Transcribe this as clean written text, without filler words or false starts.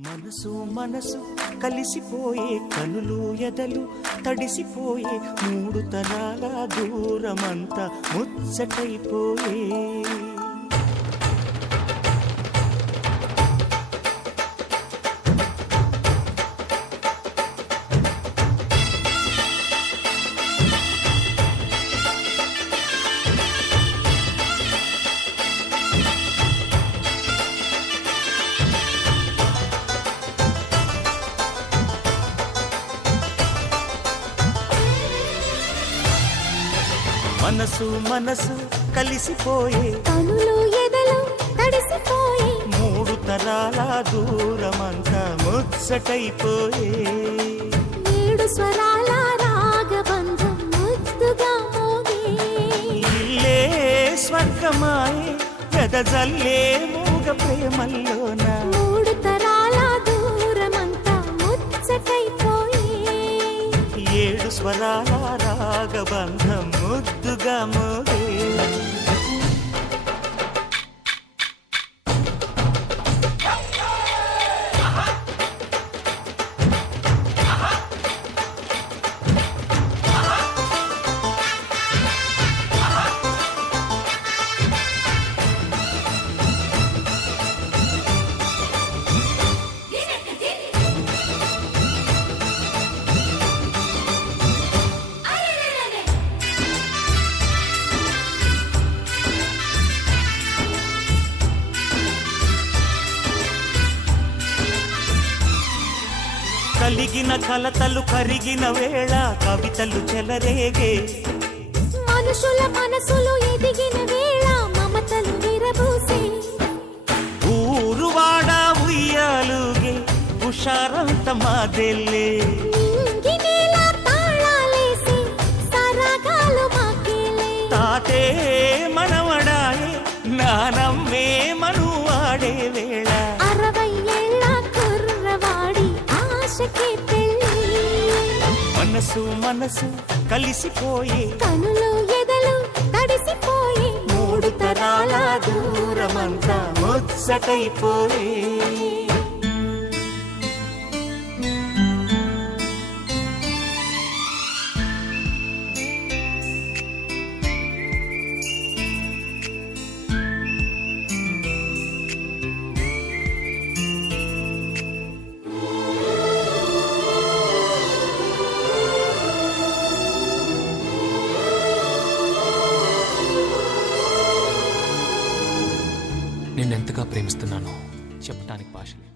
మనసు మనసు కలిసిపోయే కనులు ఎదలు తడిసిపోయే మూడు తరాల దూరమంతా ముచ్చటైపోయే మనసు మనసు కలిసిపోయే కనులు ఎదలు తడిసిపోయే మూడు తరాల దూరమంతా ముచ్చటైపోయే ఏడు స్వరాల రాగబంధం ముద్దుగా మోగే ఇల్లే స్వర్గమాయే వెదజల్లే మూగ ప్రేమల్లోన మూడు తరాల దూరమంతా ముచ్చటైపోయే ఏడు స్వరాల రాగబంధం ముద్దుగా మోగే కలిగిన కలతలు కరిగిన వేళ కవితలు చెలరేగే మనుషుల మనసులు ఎదిగిన వేళ మమతలు విరబూసే ఊరువాడ ఉయ్యాలుగే హుషారంత మాదెల్లే నింగినేల తాళాలేసి సరాగాలు మాకేలే తాతే మనవడాయే నానమ్మే మనువాడే వేళ 60 ఏళ్ల కుర్రవాడి ఆశకే పెళ్ళి మనసు మనసు కలిసిపోయే కనులు ఎదలు తడిసిపోయే మూడు తరాల దూరమంతా ముచ్చటైపోయే నిన్నెంతగా ప్రేమిస్తున్నానో చెప్పటానికి భాష లేదు.